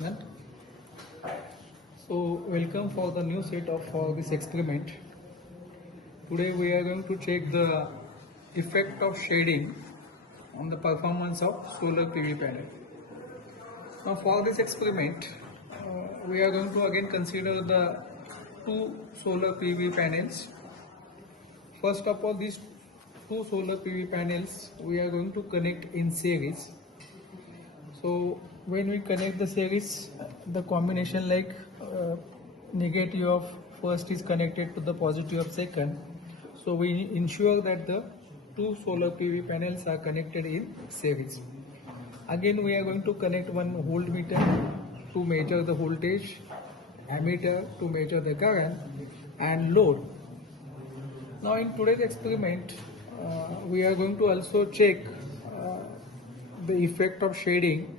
None? So welcome for the new set of for this experiment. Today we are going to check the effect of shading on the performance of solar PV panel. Now for this experiment, we are going to again consider the two solar PV panels. First of all, these two solar PV panels we are going to connect in series. So when we connect the series, the combination like negative of first is connected to the positive of second. So we ensure that the two solar PV panels are connected in series. Again, we are going to connect one voltmeter to measure the voltage, ammeter to measure the current, and load. Now in today's experiment, we are going to also check the effect of shading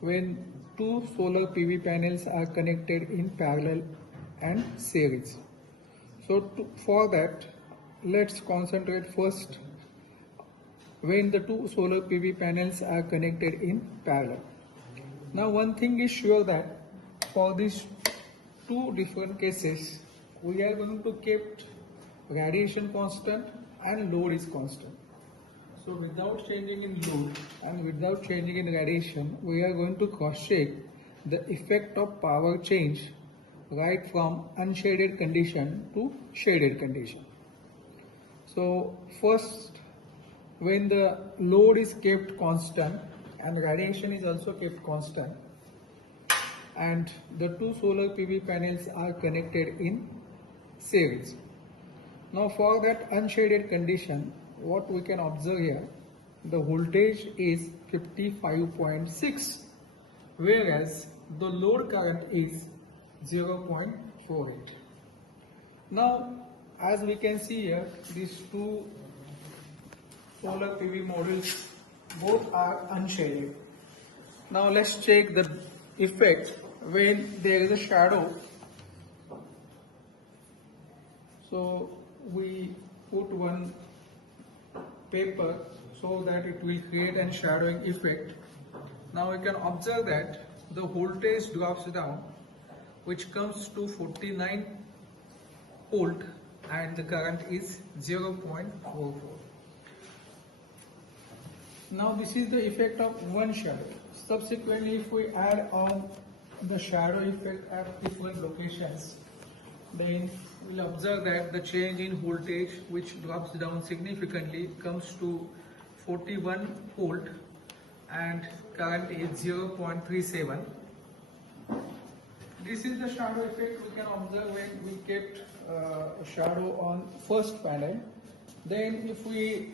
when two solar PV panels are connected in parallel and series. So for that, let's concentrate first when the two solar PV panels are connected in parallel. Now one thing is sure that for these two different cases, we are going to keep radiation constant and load is constant. So without changing in load and without changing in radiation, we are going to cross-check the effect of power change right from unshaded condition to shaded condition. So first, when the load is kept constant and radiation is also kept constant, and the two solar PV panels are connected in series. Now for that unshaded condition, what we can observe here, the voltage is 55.6, whereas the load current is 0.48. Now as we can see here, these two solar PV modules both are unshaded. Now let's check the effect when there is a shadow. So we put one paper so that it will create a shadowing effect. Now we can observe that the voltage drops down, which comes to 49 volt, and the current is 0.44. Now this is the effect of one shadow. Subsequently, if we add on the shadow effect at different locations, then we'll observe that the change in voltage, which drops down significantly, comes to 41 volt and current is 0.37. This is the shadow effect we can observe when we kept a shadow on first panel. Then if we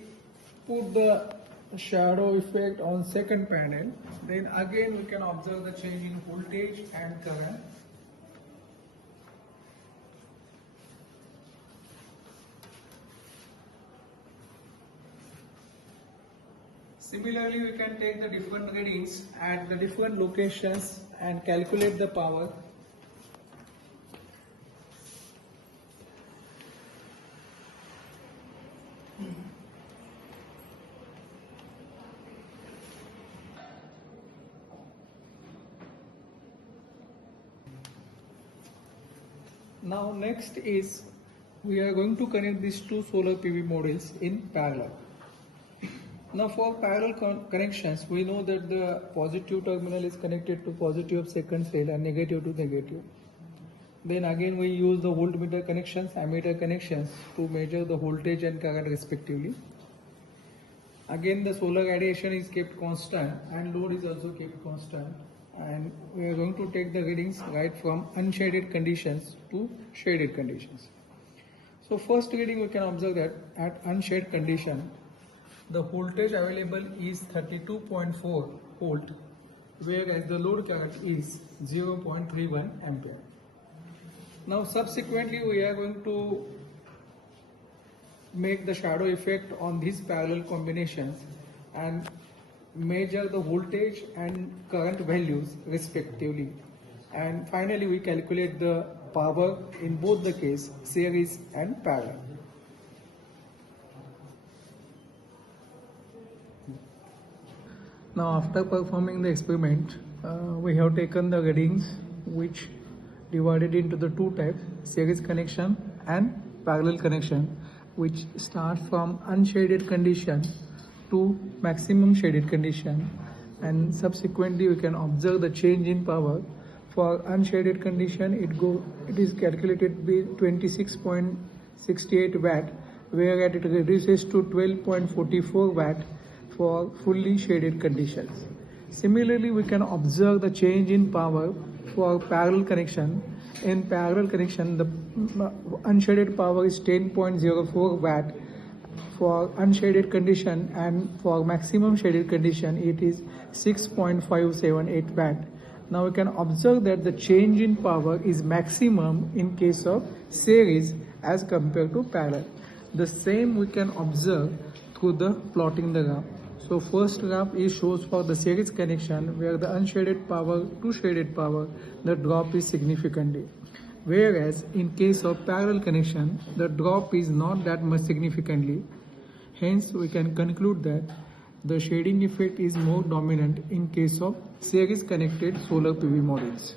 put the shadow effect on second panel, then again we can observe the change in voltage and current. Similarly, we can take the different readings at the different locations and calculate the power. Now next is we are going to connect these two solar PV modules in parallel. Now for parallel connections, we know that the positive terminal is connected to positive of second cell and negative to negative. Then again we use the voltmeter connections, ammeter connections to measure the voltage and current respectively. Again the solar radiation is kept constant and load is also kept constant, and we are going to take the readings right from unshaded conditions to shaded conditions. So first reading we can observe that at unshaded condition, the voltage available is 32.4 volt, whereas the load current is 0.31 ampere. Now subsequently we are going to make the shadow effect on these parallel combinations and measure the voltage and current values respectively. And finally we calculate the power in both the case series and parallel. Now after performing the experiment, We have taken the readings which divided into the two types, series connection and parallel connection, which start from unshaded condition to maximum shaded condition, and subsequently we can observe the change in power. For unshaded condition, it is calculated with 26.68 watt, whereas it reduces to 12.44 watt for fully shaded conditions. Similarly, we can observe the change in power for parallel connection. In parallel connection, the unshaded power is 10.04 watt for unshaded condition, and for maximum shaded condition it is 6.578 watt. Now we can observe that the change in power is maximum in case of series as compared to parallel. The same we can observe through the plotting the graph. So first graph is shows for the series connection, where the unshaded power to shaded power, the drop is significantly. Whereas in case of parallel connection, the drop is not that much significantly. Hence, we can conclude that the shading effect is more dominant in case of series connected solar PV modules.